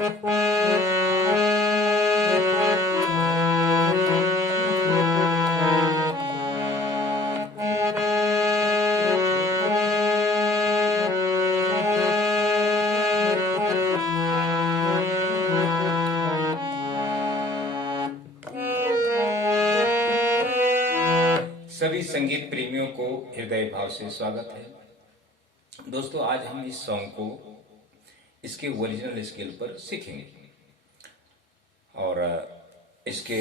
सभी संगीत प्रेमियों को हृदय भाव से स्वागत है। दोस्तों, आज हम इस सॉन्ग को इसके ओरिजिनल स्केल पर सीखेंगे और इसके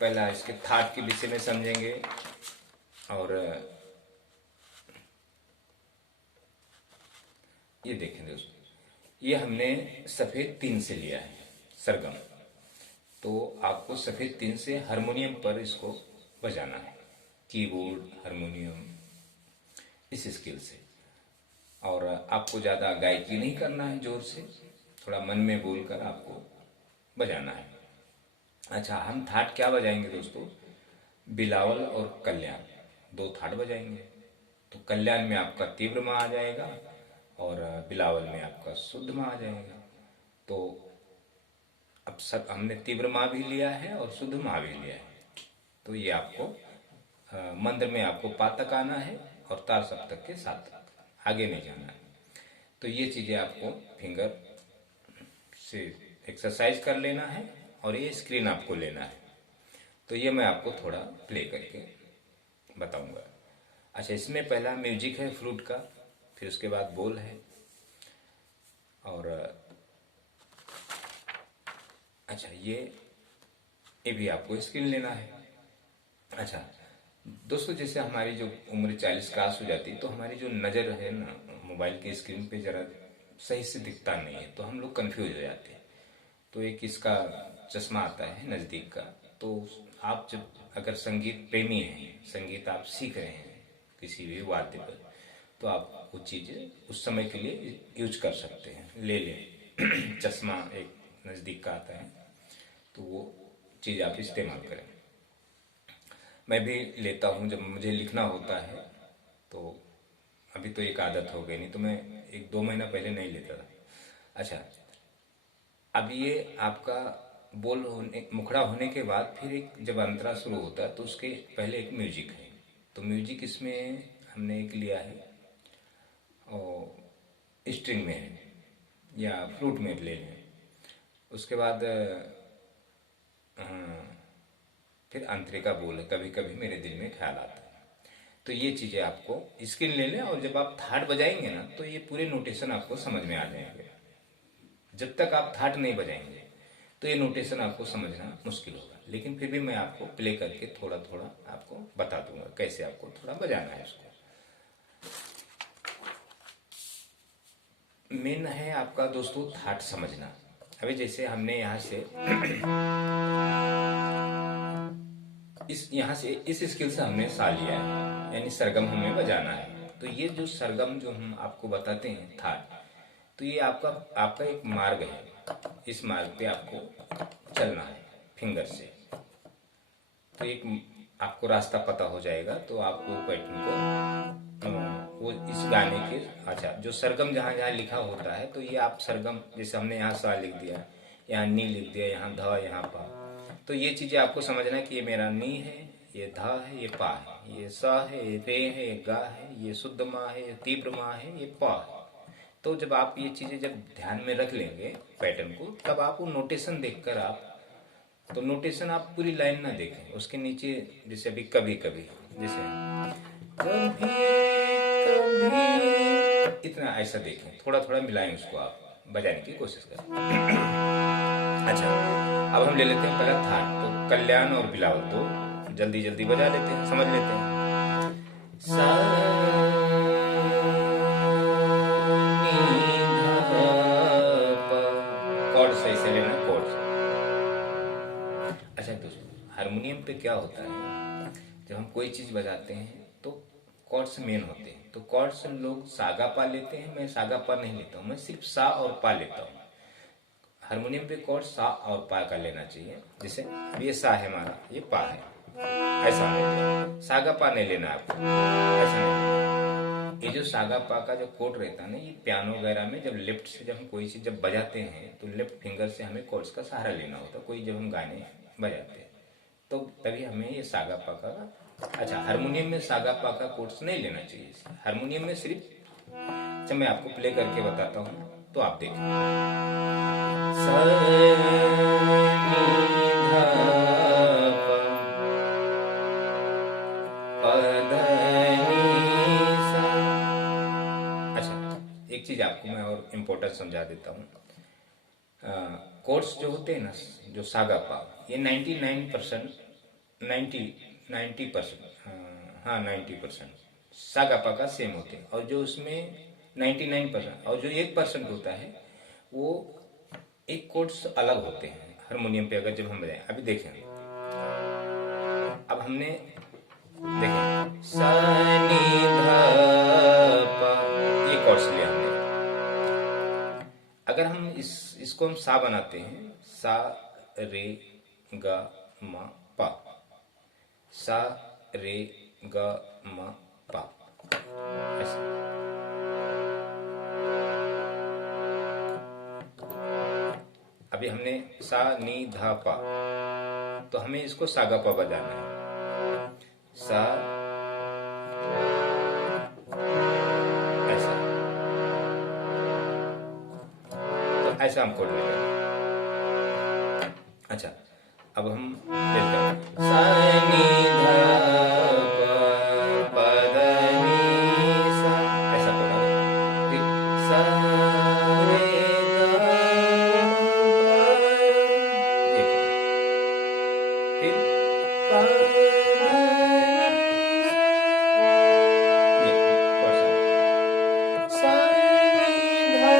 पहला इसके थाट के विषय में समझेंगे। और ये देखें दोस्तों, ये हमने सफेद 3 से लिया है सरगम। तो आपको सफेद 3 से हारमोनियम पर इसको बजाना है, कीबोर्ड, हारमोनियम, इस स्केल से। और आपको ज़्यादा गायकी नहीं करना है, जोर से थोड़ा मन में बोलकर आपको बजाना है। अच्छा, हम थाट क्या बजाएंगे दोस्तों? बिलावल और कल्याण, 2 थाट बजाएंगे। तो कल्याण में आपका तीव्र मा आ जाएगा और बिलावल में आपका शुद्ध मा आ जाएगा। तो अब सब हमने तीव्र मा भी लिया है और शुद्ध मा भी लिया है। तो ये आपको मंत्र में आपको पा तक आना है और तार सप्तक के 7 तक, आगे नहीं जाना है। तो ये चीज़ें आपको फिंगर से एक्सरसाइज कर लेना है और ये स्क्रीन आपको लेना है। तो ये मैं आपको थोड़ा प्ले करके बताऊंगा। अच्छा, इसमें पहला म्यूजिक है फ्लूट का, फिर उसके बाद बोल है। और अच्छा, ये भी आपको स्क्रीन लेना है। अच्छा दोस्तों, जैसे हमारी जो उम्र 40 क्रॉस हो जाती है तो हमारी जो नज़र है ना, मोबाइल के स्क्रीन पे जरा सही से दिखता नहीं है, तो हम लोग कंफ्यूज हो जाते हैं। तो एक इसका चश्मा आता है नज़दीक का। तो आप जब अगर संगीत प्रेमी हैं, संगीत आप सीख रहे हैं किसी भी वाद्य पर, तो आप वो चीज़ें उस समय के लिए यूज कर सकते हैं। ले लें चश्मा एक नज़दीक का आता है, तो वो चीज़ आप इस्तेमाल करें। मैं भी लेता हूँ जब मुझे लिखना होता है। तो अभी तो एक आदत हो गई, नहीं तो मैं 1-2 महीना पहले नहीं लेता था। अच्छा, अब ये आपका बोल होने, मुखड़ा होने के बाद फिर एक जब अंतरा शुरू होता है तो उसके पहले एक म्यूजिक है। तो म्यूजिक इसमें हमने एक लिया है और स्ट्रिंग में है या फ्लूट में ले लें। उसके बाद फिर अंतरिका बोल है, कभी कभी मेरे दिल में ख्याल आता है। तो ये चीज़ें आपको स्क्रीन ले लें और जब आप थाट बजाएंगे ना तो ये पूरे नोटेशन आपको समझ में आ जाएंगे। जब तक आप थाट नहीं बजाएंगे तो ये नोटेशन आपको समझना मुश्किल होगा, लेकिन फिर भी मैं आपको प्ले करके थोड़ा थोड़ा आपको बता दूंगा कैसे आपको थोड़ा बजाना है उसको। मेन है आपका दोस्तों थाट समझना। अभी जैसे हमने यहाँ से यहाँ से इस स्केल से हमने सा लिया है, यानी सरगम हमें बजाना है। तो ये जो सरगम जो हम आपको बताते हैं थाट, तो ये आपका आपका एक मार्ग है। इस मार्ग पे आपको चलना है फिंगर से। तो एक आपको रास्ता पता हो जाएगा तो आपको पैटर्न को वो इस गाने के, अच्छा जो सरगम जहाँ जहाँ लिखा होता है तो ये आप सरगम, जैसे हमने यहाँ सा लिख दिया, यहाँ नी लिख दिया, यहाँ ध, यहाँ पा। तो ये चीज़ें आपको समझना है कि ये मेरा नी है, ये धा है, ये पा है, ये सा है, ये रे है, ये गा है, ये शुद्ध माँ है, ये तीव्र माँ है, ये पा है। तो जब आप ये चीज़ें जब ध्यान में रख लेंगे पैटर्न को, तब आप वो नोटेशन देखकर आप, तो नोटेशन आप पूरी लाइन ना देखें, उसके नीचे जैसे अभी कभी कभी, जैसे कभी कभी, इतना ऐसा देखें, थोड़ा थोड़ा मिलाएं उसको, आप बजाने की कोशिश करें। अच्छा, अब हम ले लेते हैं पहला थाट। तो कल्याण और बिलावल तो जल्दी जल्दी बजा लेते हैं, समझ लेते हैं। सा कॉर्ड सही से लेना, कॉर्ड। अच्छा दोस्तों, हारमोनियम पे क्या होता है, जब हम कोई चीज बजाते हैं तो कॉर्ड्स मेन होते हैं। तो कॉर्ड्स लोग सागा पा लेते हैं, मैं सागा पा नहीं लेता हूँ, मैं सिर्फ सा और पा लेता हूँ। हारमोनियम पे कॉर्ड सा और पा का लेना चाहिए। जैसे ये सा है हमारा, ये पा है, ऐसा नहीं, सागा पा नहीं लेना आपको, ऐसा नहीं। ये जो सागा पा का जो कोड रहता है ना, ये पियानो वगैरह में जब लेफ्ट से जब हम कोई चीज़ जब बजाते हैं तो लेफ्ट फिंगर से हमें कोर्ड्स का सहारा लेना होता है, कोई जब हम गाने बजाते हैं तो तभी हमें ये सागा पा का। अच्छा, हारमोनियम में सागा पा का कोर्ड्स नहीं लेना चाहिए। हारमोनियम में सिर्फ, जब मैं आपको प्ले करके बताता हूँ तो आप देखें। सा नी धा पा प ध नी सा। अच्छा, एक चीज आपको मैं और इम्पोर्टेंट समझा देता हूँ। कोर्ड्स जो होते हैं ना, जो सागा पा, ये 99%, 90% हाँ 90% सागा पा का सेम होते हैं, और जो उसमें 99% और जो 1% होता है वो एक कोर्ड्स अलग होते हैं हारमोनियम पे। अगर जब हम बजाएं, अभी देखें, अब हमने देखें सा नी धा पा, ये कोर्ड्स लिया हमने। अगर हम इसको हम सा बनाते हैं, सा रे गा मा पा, सा रे गा मा पा, ऐसे। अभी हमने सा नी धा पा, तो हमें इसको सागा पा बजाना है। सा ऐसा, तो ऐसा हम कोड मिलेगा। अच्छा, अब हम लेते हैं सा नी धा पा प ध नी सा, ऐसा कोड आएगा। फिर सा रे गा मा पा, ये कोड। फिर प ध नी सा, ये कोड सा नी धा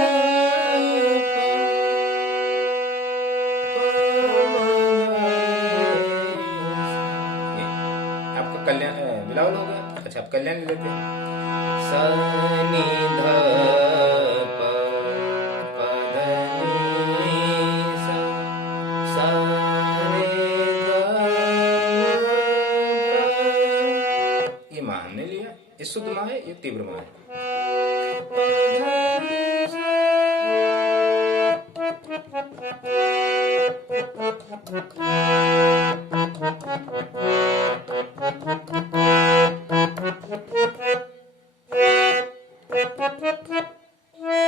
आपका कल्याण मिलावल हो गया। अच्छा, आप कल्याण ले लेते हैं। सा नी धा प ध नी सा, सा रे गा मा पा, ये मा हमने लिया, ये शुद्ध मा है, ये तीव्र मा है। प ध नी सा, आप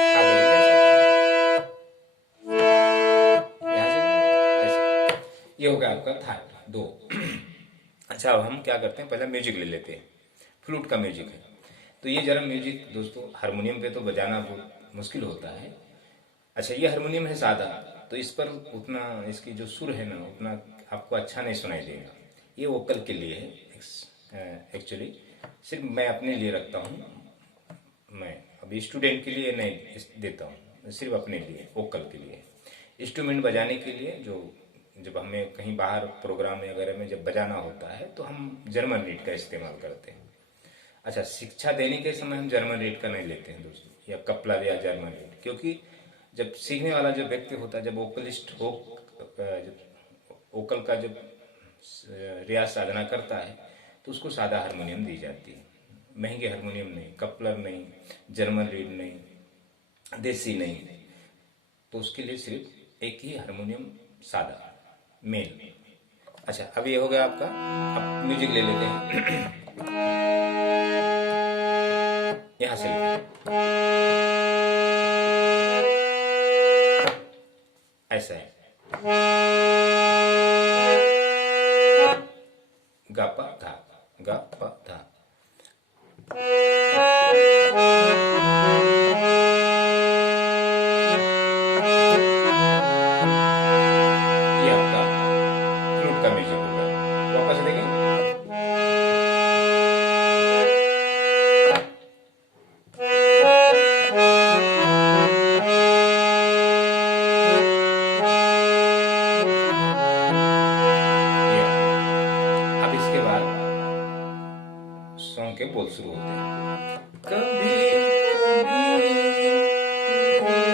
बोलिए कैसा? यहाँ से ऐसे। ये हो गया आपका थर्ड दो। अच्छा, अब हम क्या करते हैं, पहले म्यूजिक ले लेते हैं। फ्लूट का म्यूजिक है, तो ये जरा म्यूजिक दोस्तों, हारमोनियम पे तो बजाना बहुत मुश्किल होता है। अच्छा, ये हारमोनियम है सादा, तो इस पर उतना इसकी जो सुर है ना उतना आपको अच्छा नहीं सुनाई देगा। ये वोकल के लिए है एक्चुअली, सिर्फ मैं अपने लिए रखता हूँ। मैं अभी स्टूडेंट के लिए नहीं देता हूँ, सिर्फ अपने लिए, वोकल के लिए। इंस्ट्रूमेंट बजाने के लिए जो जब हमें कहीं बाहर प्रोग्राम वगैरह में जब बजाना होता है तो हम जर्मन रीड का इस्तेमाल करते हैं। अच्छा, शिक्षा देने के समय हम जर्मन रीड का नहीं लेते हैं दोस्तों, या कपलर या जर्मन रीड, क्योंकि जब सीखने वाला जो व्यक्ति होता है, जब वोकलिस्ट हो, जब वोकल का जब रियाज साधना करता है तो उसको सादा हारमोनियम दी जाती है। महंगे हारमोनियम नहीं, कपलर नहीं, जर्मन रीड नहीं, देसी नहीं, तो उसके लिए सिर्फ एक ही हारमोनियम सादा मेल। अच्छा, अब ये हो गया आपका। अब म्यूजिक ले लेते हैं। यहां से ऐसा है, गा पा धा, गा पा धा। ये आपका फ्लूट का म्यूजिक हो गया। वापस देखें, ये। अब इसके बाद सॉन्ग के बोल शुरू होते हैं। कभी कभी, ख्याल,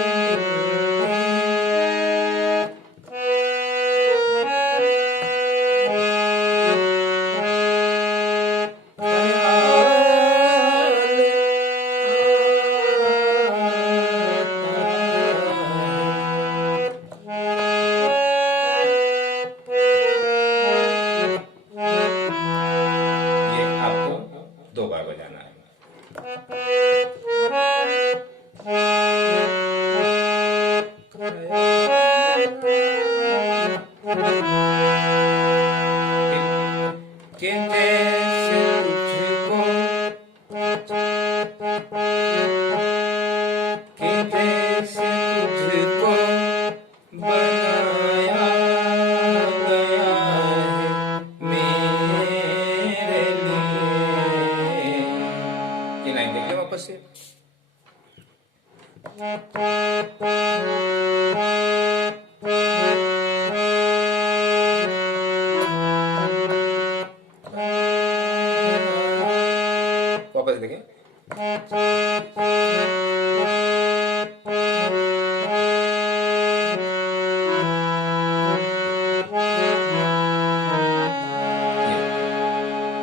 कि जैसे तुझको, कि जैसे तुझको बनाया गया है मेरे लिए। ये लाइन देखिए वापस से। वापस देखें।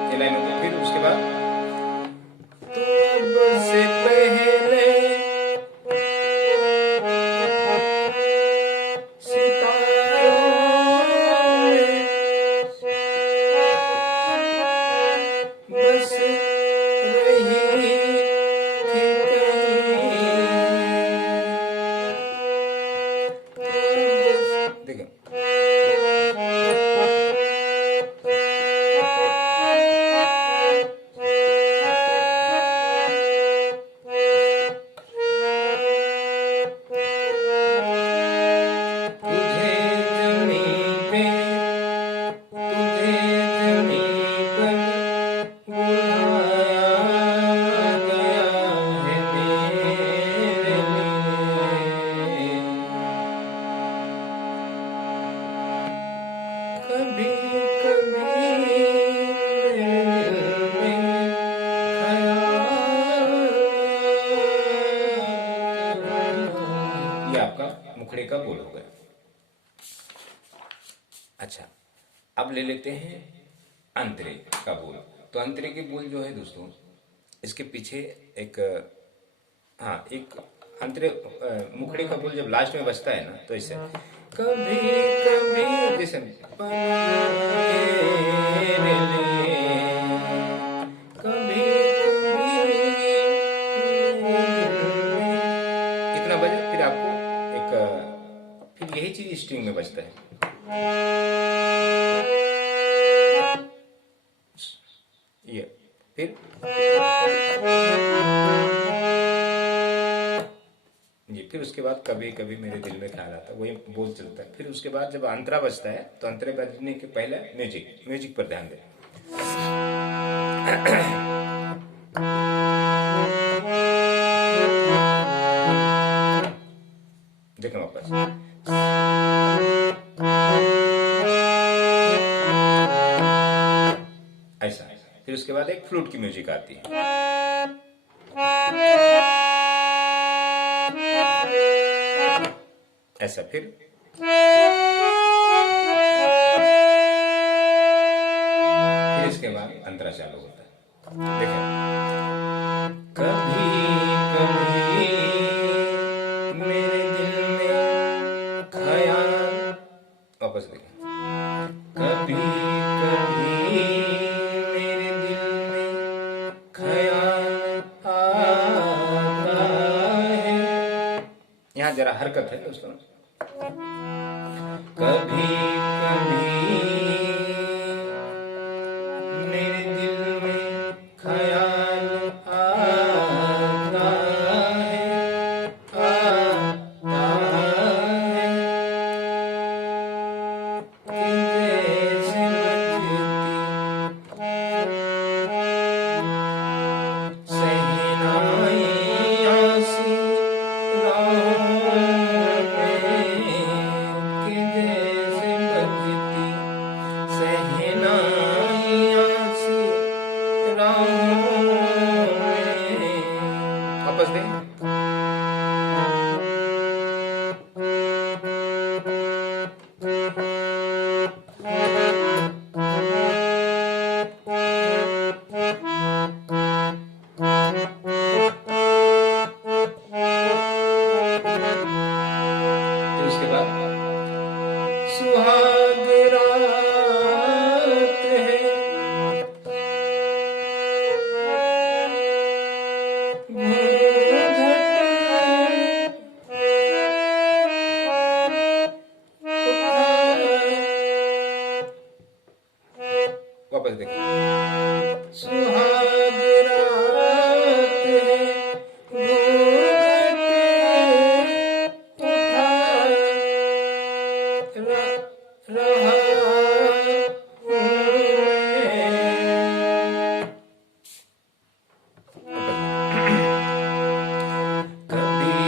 ये लाइन होगी। फिर उसके बाद तो अब से पहले बस रही थी कहीं। देखिए तुझे जमीन पे, तुझे जमीन पर बुलाया गया है मेरे लिए। कभी कभी मेरे दिल में ख्याल। ये आपका मुखड़े का बोल हो गया। अच्छा, अब ले लेते हैं अंतरे का बोल। तो अंतरे के बोल जो है दोस्तों, इसके पीछे एक हाँ एक अंतरे मुखड़े का बोल जब लास्ट में बजता है ना, तो ऐसे कभी कभी जैसे मेरे लिए, कभी कभी इतना बजे, फिर आपको एक फिर यही चीज स्ट्रिंग में बजता है। ये फिर ये फिर उसके बाद कभी कभी मेरे दिल में ख्याल आता है, वही बोल चलता है। फिर उसके बाद जब अंतरा बजता है, तो अंतरे बजने के पहले म्यूजिक पर ध्यान दें। देखें वापस ऐसा। फिर उसके बाद एक फ्लूट की म्यूजिक आती है। ऐसा। फिर इसके बाद अंतरा चालू होता है। देखें कभी कभी मेरे दिल में ख्याल, वापस देखें कभी कभी मेरे दिल में ख्याल आता है। यहाँ जरा हरकत है दोस्तों। कभी कभी मेरे दिल में ख्याल आता है, आता है कि जैसे बजती शहनाइयाँ सी राहों में, कि जैसे बजती शहनाइयाँ सी राहों में। वापस दें। तो उसके बाद सुहाग रात है, घूंघट रहा कभी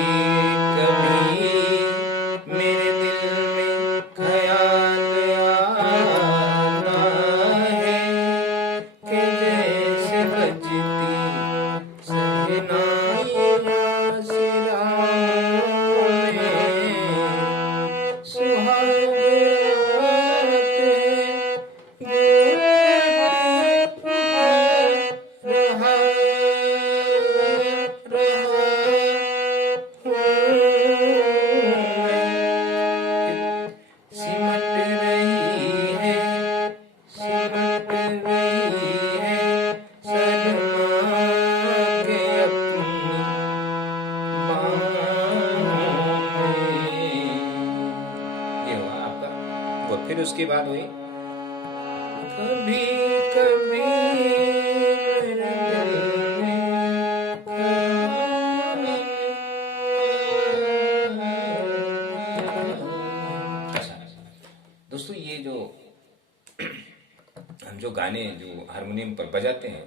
कभी मेरे दिल में ख्याल आता है कि जैसे बजती सहनाइयाँ सिराओं में सुहाग सिमट रही है सलमा के अपनी बाहों में। ये हुआ आपका वो। फिर उसके बाद हुई कभी कभी मेरे दिल में अच्छा दोस्तों, ये जो हम जो गाने जो हारमोनियम पर बजाते हैं,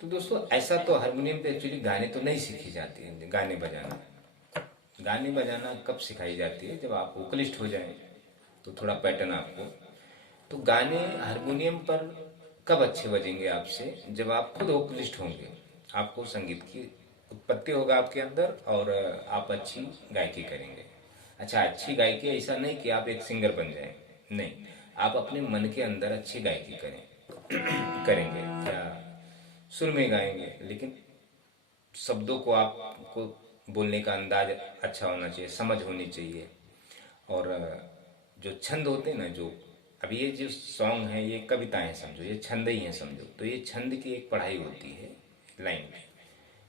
तो दोस्तों ऐसा तो हारमोनियम पे एक्चुअली गाने तो नहीं सीखी जाती है। गाने बजाना कब सिखाई जाती है? जब आप वोकलिस्ट हो जाएं तो थोड़ा पैटर्न आपको। तो गाने हारमोनियम पर कब अच्छे बजेंगे आपसे? जब आप खुद वोकलिस्ट होंगे, आपको संगीत की उत्पत्ति होगा आपके अंदर और आप अच्छी गायकी करेंगे। अच्छा, अच्छी गायकी ऐसा नहीं कि आप एक सिंगर बन जाएं, नहीं, आप अपने मन के अंदर अच्छी गायकी करेंगे या सुर में गाएंगे, लेकिन शब्दों को आपको बोलने का अंदाज अच्छा होना चाहिए, समझ होनी चाहिए। और जो छंद होते हैं ना, जो अभी ये जो सॉन्ग है ये कविताएं समझो, ये छंद ही हैं समझो। तो ये छंद की एक पढ़ाई होती है लाइन में,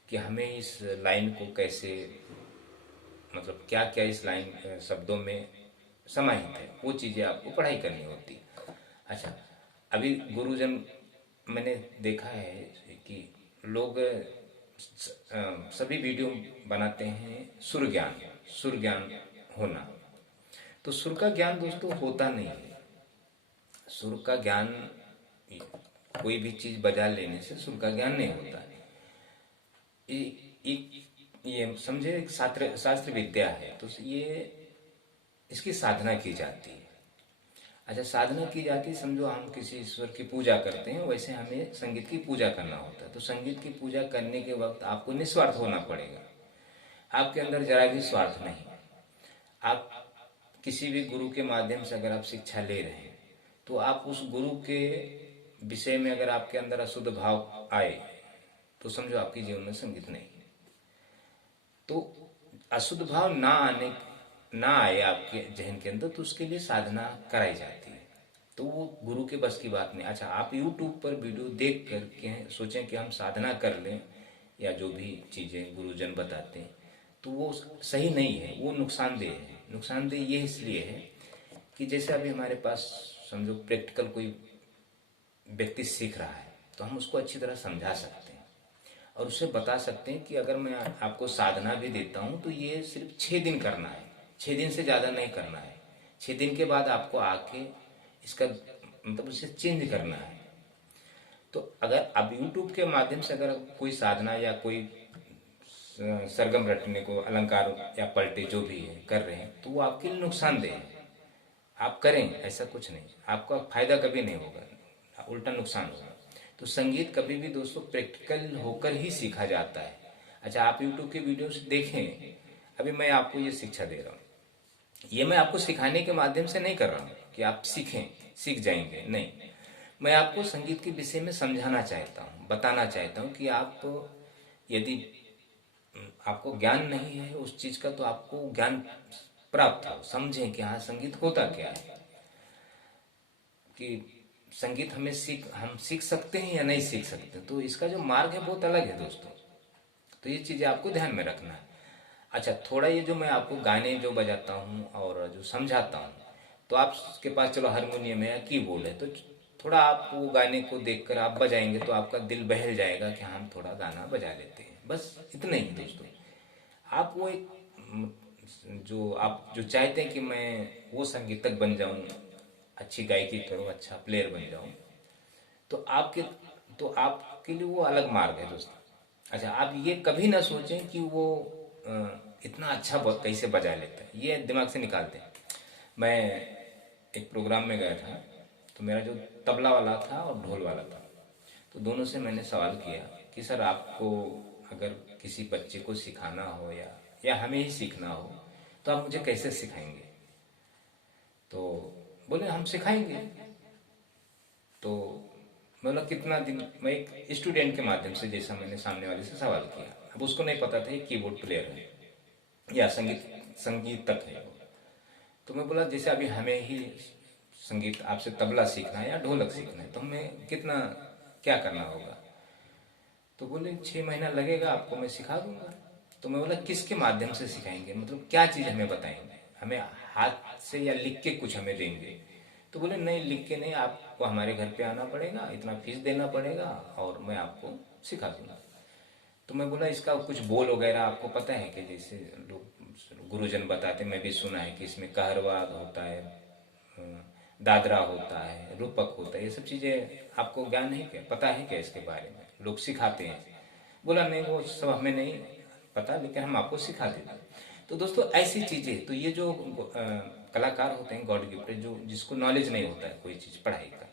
कि हमें इस लाइन को कैसे, मतलब क्या क्या इस लाइन शब्दों में समाहित है, वो चीज़ें आपको पढ़ाई करनी होती। अच्छा, अभी गुरुजन मैंने देखा है कि लोग सभी वीडियो बनाते हैं सुर ज्ञान होना। तो सुर का ज्ञान दोस्तों होता नहीं है। सुर का ज्ञान, कोई भी चीज बजा लेने से सुर का ज्ञान नहीं होता है। ये समझे, एक शास्त्र विद्या है, तो ये इसकी साधना की जाती है। अच्छा, साधना की जाती है, समझो हम किसी ईश्वर की पूजा करते हैं, वैसे हमें संगीत की पूजा करना होता है। तो संगीत की पूजा करने के वक्त आपको निस्वार्थ होना पड़ेगा। आपके अंदर जरा भी स्वार्थ नहीं। आप किसी भी गुरु के माध्यम से अगर आप शिक्षा ले रहे हैं, तो आप उस गुरु के विषय में अगर आपके अंदर अशुद्ध भाव आए, तो समझो आपके जीवन में संगीत नहीं। तो अशुद्ध भाव ना आए आपके जहन के अंदर, तो उसके लिए साधना कराई जाती है। तो वो गुरु के बस की बात नहीं। अच्छा, आप YouTube पर वीडियो देख करके सोचें कि हम साधना कर लें, या जो भी चीज़ें गुरुजन बताते हैं, तो वो सही नहीं है, वो नुकसानदेह है। नुकसानदेह ये इसलिए है कि जैसे अभी हमारे पास समझो प्रैक्टिकल कोई व्यक्ति सीख रहा है, तो हम उसको अच्छी तरह समझा सकते हैं और उसे बता सकते हैं कि अगर मैं आपको साधना भी देता हूँ तो ये सिर्फ 6 दिन करना है, 6 दिन से ज़्यादा नहीं करना है। 6 दिन के बाद आपको आके इसका मतलब उसे चेंज करना है। तो अगर अब YouTube के माध्यम से अगर कोई साधना या कोई सरगम रटने को, अलंकार या पलटे जो भी है कर रहे हैं, तो वो आपके लिए नुकसानदेह है। आप करें, ऐसा कुछ नहीं, आपका फायदा कभी नहीं होगा, उल्टा नुकसान होगा। तो संगीत कभी भी दोस्तों प्रैक्टिकल होकर ही सीखा जाता है। अच्छा, आप YouTube के वीडियोस देखें, अभी मैं आपको ये शिक्षा दे रहा हूँ, ये मैं आपको सिखाने के माध्यम से नहीं कर रहा हूँ कि आप सीख जाएंगे, नहीं। मैं आपको संगीत के विषय में समझाना चाहता हूँ, बताना चाहता हूँ कि आप यदि आपको ज्ञान नहीं है उस चीज का, तो आपको ज्ञान प्राप्त हो, समझें कि हाँ संगीत होता क्या है, कि संगीत हम सीख सकते हैं या नहीं सीख सकते। तो इसका जो मार्ग है बहुत अलग है दोस्तों। तो ये चीजें आपको ध्यान में रखना है। अच्छा, थोड़ा ये जो मैं आपको गाने जो बजाता हूँ और जो समझाता हूँ, तो आपके पास चलो हारमोनियम है या कीबोर्ड है, तो थोड़ा आप वो गाने को देखकर आप बजाएंगे तो आपका दिल बहल जाएगा कि हम थोड़ा गाना बजा लेते हैं, बस इतना ही दोस्तों। आप वो एक जो आप जो चाहते हैं कि मैं वो संगीतज्ञ बन जाऊं, अच्छी गायकी करूं, अच्छा प्लेयर बन जाऊं, तो आपके लिए वो अलग मार्ग है दोस्तों। अच्छा, आप ये कभी ना सोचें कि वो इतना अच्छा कैसे बजा लेता है, ये दिमाग से निकाल दें। मैं एक प्रोग्राम में गया था, तो मेरा जो तबला वाला था और ढोल वाला था, तो दोनों से मैंने सवाल किया कि सर, आपको अगर किसी बच्चे को सिखाना हो या हमें ही सीखना हो, तो आप मुझे कैसे सिखाएंगे? तो बोले हम सिखाएंगे। तो मैं बोला कितना दिन, मैं एक स्टूडेंट के माध्यम से, जैसा मैंने सामने वाले से सवाल किया, अब उसको नहीं पता था ये कीबोर्ड प्लेयर है या संगीतज्ञ है वो। तो मैं बोला जैसे अभी हमें ही संगीत, आपसे तबला सीखना है या ढोलक सीखना है, तो हमें कितना क्या करना होगा? तो बोले 6 महीना लगेगा आपको, मैं सिखा दूंगा। तो मैं बोला किसके माध्यम से सिखाएंगे, मतलब क्या चीज़ हमें बताएंगे, हमें हाथ से या लिख के कुछ हमें देंगे? तो बोले नहीं, लिख के नहीं, आपको हमारे घर पे आना पड़ेगा, इतना फीस देना पड़ेगा और मैं आपको सिखा दूंगा। तो मैं बोला इसका कुछ बोल वगैरह आपको पता है कि जैसे लोग गुरुजन बताते, मैं भी सुना है कि इसमें कहरवाद होता है, दादरा होता है, रूपक होता है, ये सब चीज़ें आपको ज्ञान है क्या, पता है क्या इसके बारे में, लोग सिखाते हैं? बोला नहीं, वो सब हमें नहीं पता, लेकिन हम आपको सिखा देते हैं। तो दोस्तों ऐसी चीज़ें, तो ये जो कलाकार होते हैं गॉड गिफ्टेड, जो जिसको नॉलेज नहीं होता है कोई चीज़ पढ़ाई का,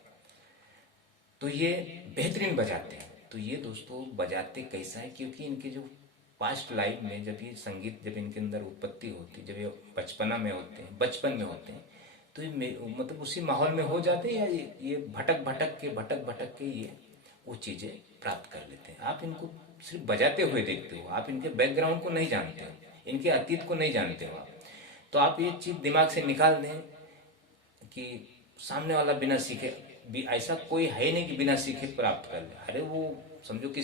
तो ये बेहतरीन बजाते हैं। तो ये दोस्तों बजाते कैसा है, क्योंकि इनके जो पास्ट लाइफ में जब ये संगीत, जब इनके अंदर उत्पत्ति होती, जब ये बचपना में होते हैं, बचपन में होते हैं, तो ये मतलब उसी माहौल में हो जाते हैं, या ये भटक भटक के ये वो चीज़ें प्राप्त कर लेते हैं। आप इनको सिर्फ बजाते हुए देखते हो, आप इनके बैकग्राउंड को नहीं जानते हो, इनके अतीत को नहीं जानते हो आप। तो आप ये चीज़ दिमाग से निकाल दें कि सामने वाला बिना सीखे भी, ऐसा कोई है नहीं कि बिना सीखे प्राप्त कर ले। अरे वो समझो कि